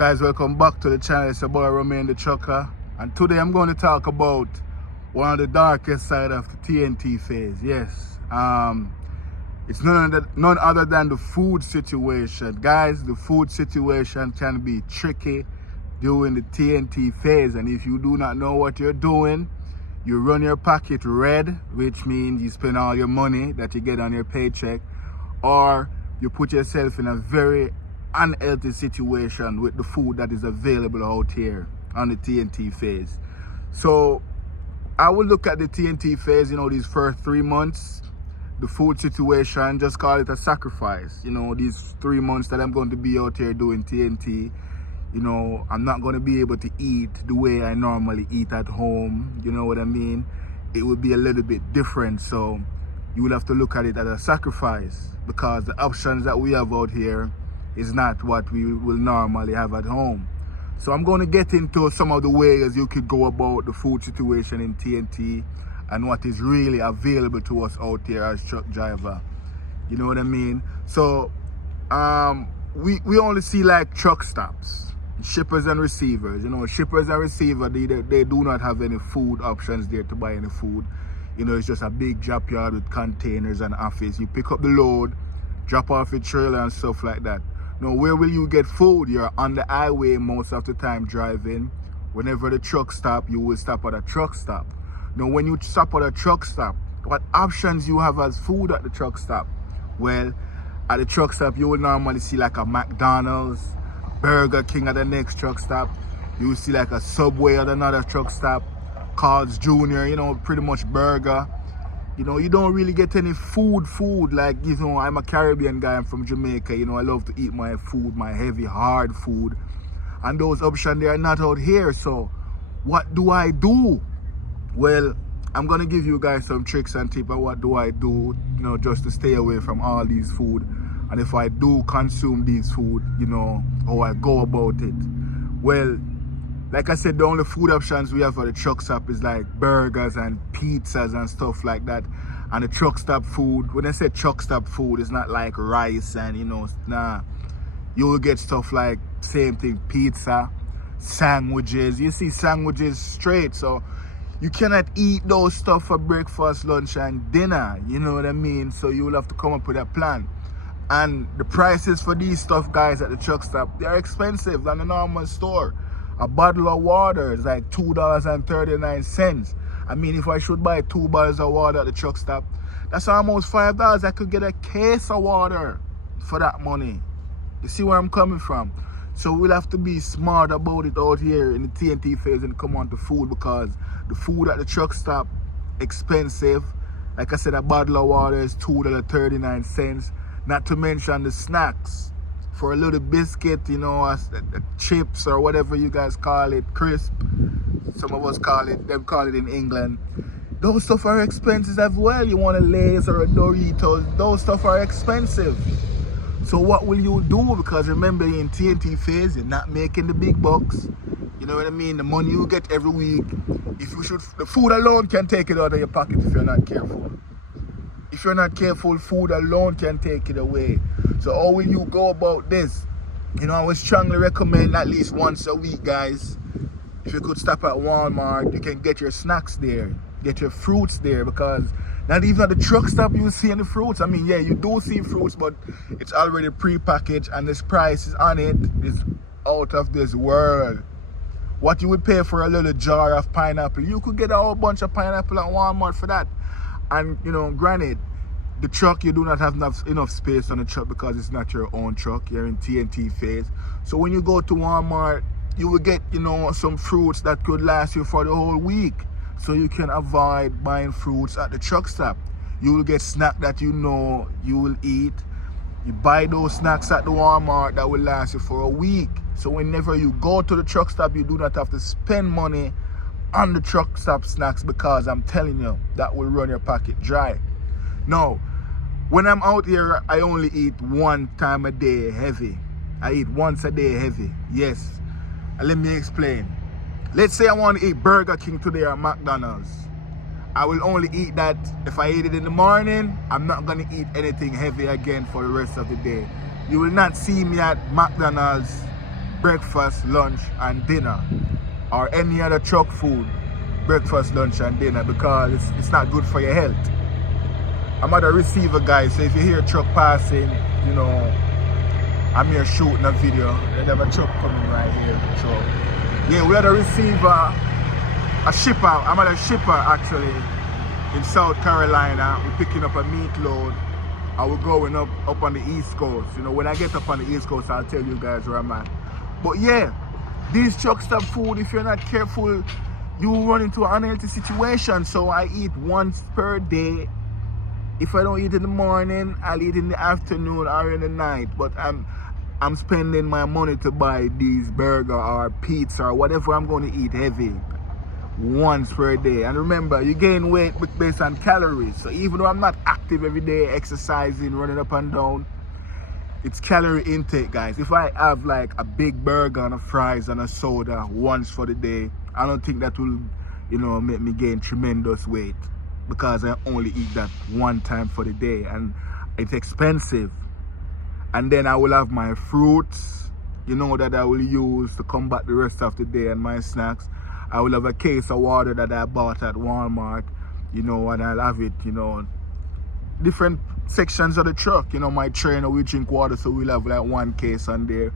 Guys, welcome back to the channel. It's your boy Romain the Trucker, and today I'm going to talk about one of the darkest side of the TNT phase. Yes, it's none other than the food situation. Guys, the food situation can be tricky during the TNT phase, and if you do not know what you're doing, you run your pocket red, which means you spend all your money that you get on your paycheck, or you put yourself in a very unhealthy situation with the food that is available out here on the TNT phase. So I will look at the TNT phase, these first 3 months, the food situation, just call it a sacrifice. These 3 months that I'm going to be out here doing TNT, I'm not going to be able to eat the way I normally eat at home. You know what I mean? It would be a little bit different. So you will have to look at it as a sacrifice, because the options that we have out here is not what we will normally have at home. So I'm going to get into some of the ways you could go about the food situation in TNT and what is really available to us out here as truck driver. You know what I mean? So we only see like truck stops, shippers and receivers. Shippers and receivers, they do not have any food options there to buy any food. It's just a big drop yard with containers and office. You pick up the load, drop off your trailer and stuff like that. Now, where will you get food? You're on the highway most of the time driving. Whenever the truck stop, you will stop at a truck stop. Now, when you stop at a truck stop, what options you have as food at the truck stop? Well, at the truck stop, you will normally see like a McDonald's, Burger King at the next truck stop. You will see like a Subway at another truck stop, Carl's Jr., pretty much burger. You don't really get any food like, I'm a Caribbean guy, I'm from Jamaica, I love to eat my food, my heavy, hard food. And those options, they are not out here. So what do I do? Well, I'm going to give you guys some tricks and tips on what do I do, just to stay away from all these food. And if I do consume these food, how I go about it. Well, like I said, the only food options we have for the truck stop is like burgers and pizzas and stuff like that. And the truck stop food, when I say truck stop food, it's not like rice and, nah. You will get stuff like, same thing, pizza, sandwiches. You see sandwiches straight, so you cannot eat those stuff for breakfast, lunch, and dinner. You know what I mean? So you will have to come up with a plan. And the prices for these stuff, guys, at the truck stop, they're expensive than the normal store. A bottle of water is like $2.39. I mean, if I should buy 2 bottles of water at the truck stop, that's almost $5. I could get a case of water for that money. You see where I'm coming from? So we'll have to be smart about it out here in the TNT phase and come on to food, because the food at the truck stop, expensive. Like I said, a bottle of water is $2.39. Not to mention the snacks. For a little biscuit, chips or whatever you guys call it, crisp. Some of us call it in England. Those stuff are expensive as well. You want a Lay's or a Doritos, those stuff are expensive. So what will you do? Because remember, in TNT phase, you're not making the big bucks. You know what I mean? The money you get every week, the food alone can take it out of your pocket if you're not careful. If you're not careful, food alone can take it away. So how will you go about this? I would strongly recommend at least once a week, guys. If you could stop at Walmart, you can get your snacks there, get your fruits there, because not even at the truck stop you see any fruits. I mean, yeah, you do see fruits, but it's already pre-packaged, and this price is on it is out of this world. What you would pay for a little jar of pineapple, you could get a whole bunch of pineapple at Walmart for that. And granted, the truck, you do not have enough space on the truck because it's not your own truck. You're in TNT phase. So when you go to Walmart, you will get, some fruits that could last you for the whole week. So you can avoid buying fruits at the truck stop. You will get snacks that you will eat. You buy those snacks at the Walmart that will last you for a week. So whenever you go to the truck stop, you do not have to spend money on the truck stop snacks, because I'm telling you, that will run your pocket dry. Now, when I'm out here, I only eat one time a day heavy. I eat once a day heavy. Yes. And let me explain. Let's say I want to eat Burger King today or McDonald's. I will only eat that if I eat it in the morning. I'm not going to eat anything heavy again for the rest of the day. You will not see me at McDonald's breakfast, lunch, and dinner, or any other truck food, breakfast, lunch, and dinner, because it's not good for your health. I'm at a receiver, guys, so if you hear a truck passing, you know, I'm here shooting a video. They have a truck coming right here. So, yeah, we had a receiver, a shipper. I'm at a shipper, actually, in South Carolina. We're picking up a meat load. I will going up on the East Coast. You know, when I get up on the East Coast, I'll tell you guys where I'm at. But yeah, these truck stop food, if you're not careful, you will run into an unhealthy situation. So I eat once per day. If I don't eat in the morning, I'll eat in the afternoon or in the night. But I'm spending my money to buy these burger or pizza or whatever I'm going to eat heavy once per day. And remember, you gain weight based on calories. So even though I'm not active every day, exercising, running up and down, it's calorie intake, guys. If I have like a big burger and a fries and a soda once for the day, I don't think that will, you know, make me gain tremendous weight, because I only eat that one time for the day and it's expensive. And then I will have my fruits, you know, that I will use to combat the rest of the day, and my snacks. I will have a case of water that I bought at Walmart, you know, and I'll have it, you know, different sections of the truck. You know, my trainer, we drink water, so we'll have like one case on there.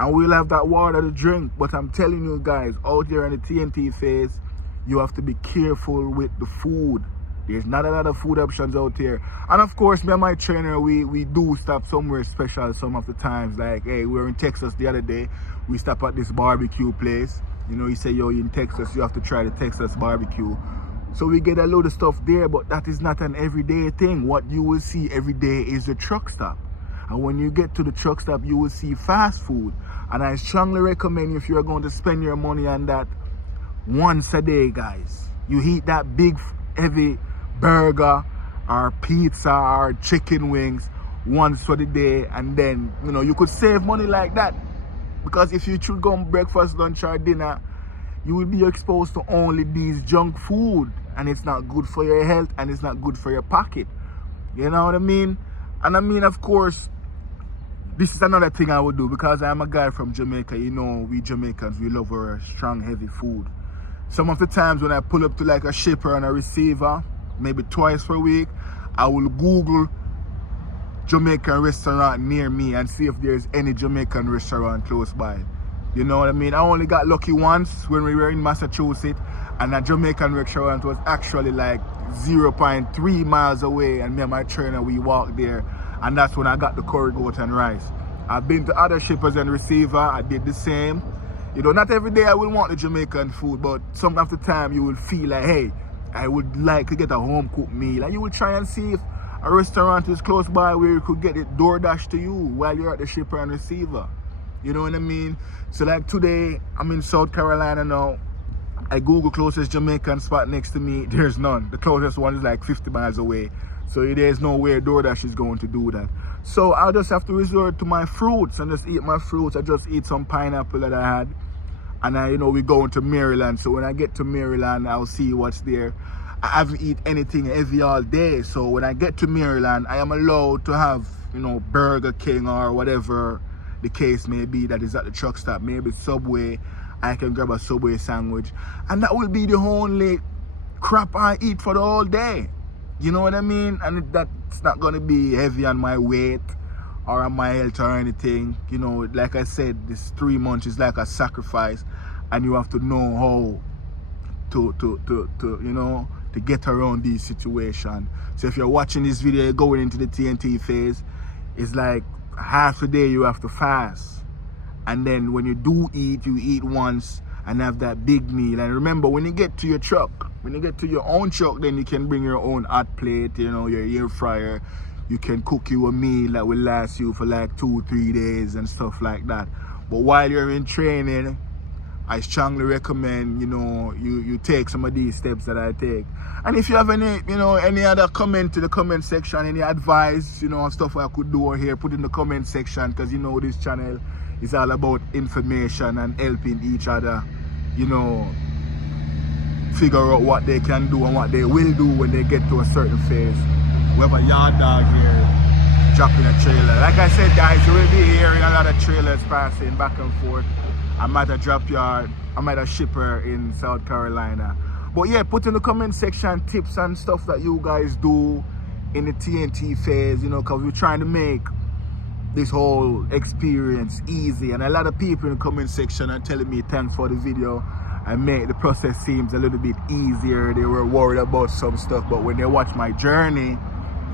And we'll have that water to drink. But I'm telling you guys, out here in the TNT phase, you have to be careful with the food. There's not a lot of food options out here. And of course, me and my trainer, we do stop somewhere special some of the times. Like, hey, we were in Texas the other day. We stop at this barbecue place. You know, he said, yo, in Texas, you have to try the Texas barbecue. So we get a load of stuff there, but that is not an everyday thing. What you will see every day is the truck stop. And when you get to the truck stop, you will see fast food. And I strongly recommend, if you're going to spend your money on that, once a day, guys. You eat that big, heavy burger or pizza or chicken wings once for the day, and then, you know, you could save money like that. Because if you should go on breakfast, lunch, or dinner, you will be exposed to only these junk food, and it's not good for your health and it's not good for your pocket. You know what I mean? And I mean, of course, this is another thing I would do, because I'm a guy from Jamaica. You know, we Jamaicans, we love our strong, heavy food. Some of the times when I pull up to like a shipper and a receiver, maybe twice per week, I will Google Jamaican restaurant near me and see if there's any Jamaican restaurant close by. You know what I mean? I only got lucky once when we were in Massachusetts, and a Jamaican restaurant was actually like 0.3 miles away, and me and my trainer, we walked there, and that's when I got the curry goat and rice. I've been to other shippers and receiver, I did the same. You know, not every day I will want the Jamaican food, but some of the time you will feel like, hey, I would like to get a home cooked meal, and you will try and see if a restaurant is close by where you could get it DoorDash to you while you're at the shipper and receiver. You know what I mean? So like today, I'm in South Carolina now. I Google closest Jamaican spot next to me. There's none. The closest one is like 50 miles away. So there's no way DoorDash is going to do that. So I'll just have to resort to my fruits and just eat my fruits. I just eat some pineapple that I had. And we're going to Maryland. So when I get to Maryland, I'll see what's there. I haven't eaten anything heavy all day. So when I get to Maryland, I am allowed to have, Burger King or whatever the case may be that is at the truck stop. Maybe Subway. I can grab a Subway sandwich. And that will be the only crap I eat for the whole day. You know what I mean? And that's not going to be heavy on my weight or on my health or anything. Like I said, this 3 months is like a sacrifice. And you have to know how to get around these situations. So if you're watching this video, you're going into the TNT phase, it's like half a day you have to fast. And then when you do eat, you eat once and have that big meal. And remember, when you get to your truck, when you get to your own truck, then you can bring your own hot plate, your air fryer. You can cook you a meal that will last you for like 2-3 days and stuff like that. But while you're in training, I strongly recommend, you take some of these steps that I take. And if you have any other comment to the comment section, any advice, on stuff I could do here, put in the comment section, because this channel is all about information and helping each other, figure out what they can do and what they will do when they get to a certain phase. We have a yard dog here dropping a trailer. Like I said, guys, you will be hearing a lot of trailers passing back and forth. I'm at a drop yard, I'm at a shipper in South Carolina. But yeah, put in the comment section tips and stuff that you guys do in the TNT phase, you know, because we're trying to make this whole experience easy. And a lot of people in the comment section are telling me thanks for the video and make the process seems a little bit easier. They were worried about some stuff, but when they watch my journey,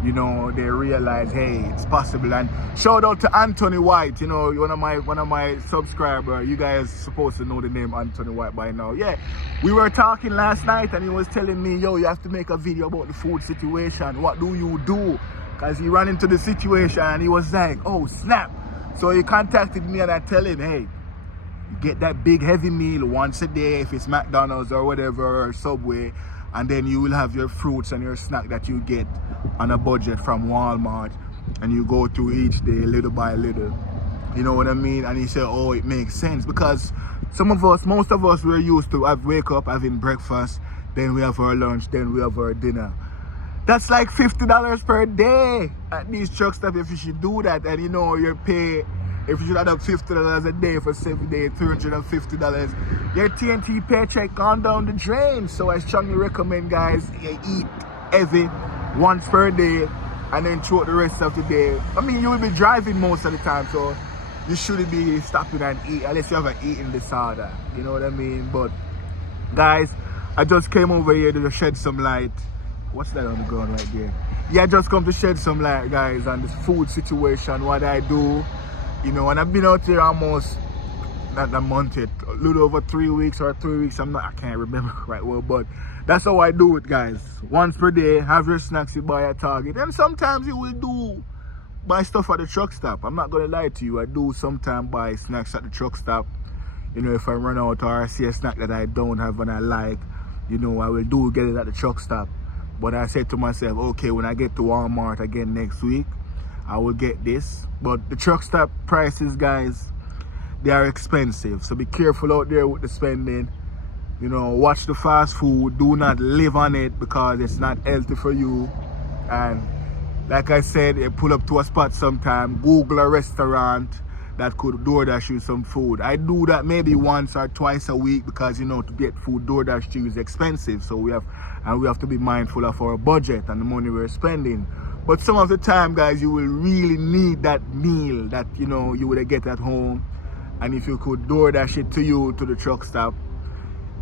you know, they realize, hey, it's possible. And shout out to Anthony White, you know, one of my subscribers. You guys supposed to know the name Anthony White by now. Yeah, we were talking last night and he was telling me, yo, you have to make a video about the food situation. What do you do? Because he ran into the situation and he was like, oh, snap. So he contacted me and I tell him, hey, get that big heavy meal once a day, if it's McDonald's or whatever, or Subway, and then you will have your fruits and your snack that you get on a budget from Walmart, and you go through each day little by little. You know what I mean? And he said, oh, it makes sense, because most of us, we're used to wake up having breakfast, then we have our lunch, then we have our dinner. That's like $50 per day at these truck stops if you should do that. And you know, you pay, if you should add up $50 a day for 7 days, $350, your TNT paycheck gone down the drain. So I strongly recommend, guys, you eat heavy once per day and then throughout the rest of the day. I mean, you will be driving most of the time, so you shouldn't be stopping and eat unless you have an eating disorder. You know what I mean? But guys, I just came over here to shed some light. What's that on the ground right there? Yeah, I just come to shed some light, guys, on this food situation, what I do. You know, and I've been out here almost, not a month yet, a little over 3 weeks or 3 weeks, I can't remember quite well, but that's how I do it, guys. Once per day, have your snacks you buy at Target, and sometimes you will do buy stuff at the truck stop. I'm not gonna lie to you, I do sometimes buy snacks at the truck stop. You know, if I run out or I see a snack that I don't have and I like, you know, I will get it at the truck stop. But I said to myself, okay, when I get to Walmart again next week, I will get this. But the truck stop prices, guys, they are expensive. So be careful out there with the spending. You know, watch the fast food. Do not live on it because it's not healthy for you. And like I said, pull up to a spot sometime, Google a restaurant that could DoorDash you some food. I do that maybe once or twice a week because, you know, to get food DoorDash to you is expensive. So we have to be mindful of our budget and the money we're spending. But some of the time, guys, you will really need that meal that, you know, you would get at home. And if you could DoorDash it to you to the truck stop,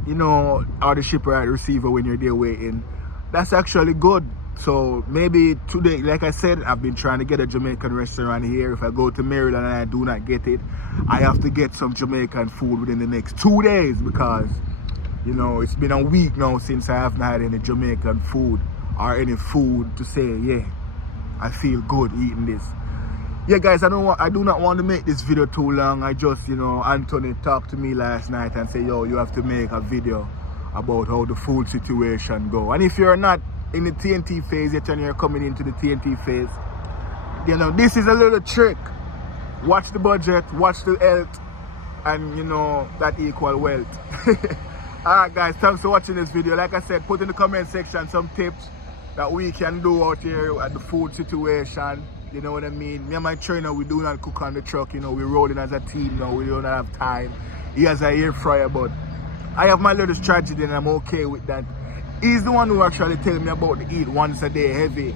you know, or the shipper or the receiver when you're there waiting, that's actually good. So maybe today, like I said, I've been trying to get a Jamaican restaurant here. If I go to Maryland and I do not get it, I have to get some Jamaican food within the next 2 days because, you know, it's been a week now since I haven't had any Jamaican food or any food to say, yeah, I feel good eating this. Yeah, guys, I do not want to make this video too long. I just, you know, Anthony talked to me last night and said, yo, you have to make a video about how the food situation go. And if you're not in the TNT phase yet and you're coming into the TNT phase, you know, this is a little trick. Watch the budget, watch the health, and, you know, that equal wealth. Alright, guys, thanks for watching this video. Like I said, put in the comment section some tips that we can do out here at the food situation. You know what I mean? Me and my trainer, we do not cook on the truck. You know, we're rolling as a team now. We don't have time. He has an air fryer, but I have my little strategy and I'm okay with that. He's the one who actually telling me about the eat once a day heavy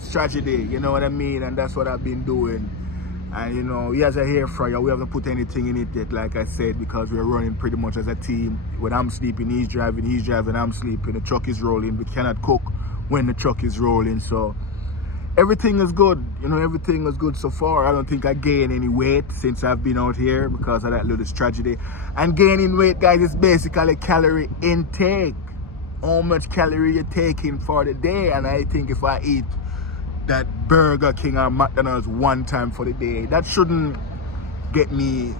strategy. You know what I mean? And that's what I've been doing. And, you know, he has a hair fryer. We haven't put anything in it yet, like I said, because we're running pretty much as a team. When I'm sleeping, he's driving, I'm sleeping. The truck is rolling. We cannot cook when the truck is rolling. So everything is good. You know, everything is good so far. I don't think I gained any weight since I've been out here because of that little tragedy. And gaining weight, guys, is basically calorie intake. How much calorie you're taking for the day. And I think if I eat that Burger King or McDonald's one time for the day, that shouldn't get me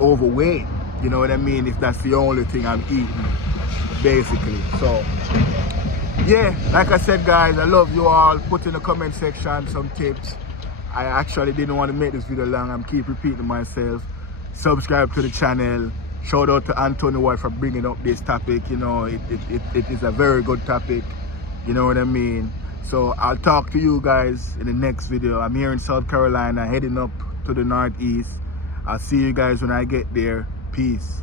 overweight. You know what I mean? If that's the only thing I'm eating, basically. So yeah, like I said, guys, I love you all. Put in the comment section some tips. I actually didn't want to make this video long. I'm keep repeating myself. Subscribe to the channel. Shout out to Anthony White for bringing up this topic. You know, it is a very good topic. You know what I mean? So I'll talk to you guys in the next video. I'm here in South Carolina, heading up to the northeast. I'll see you guys when I get there. Peace.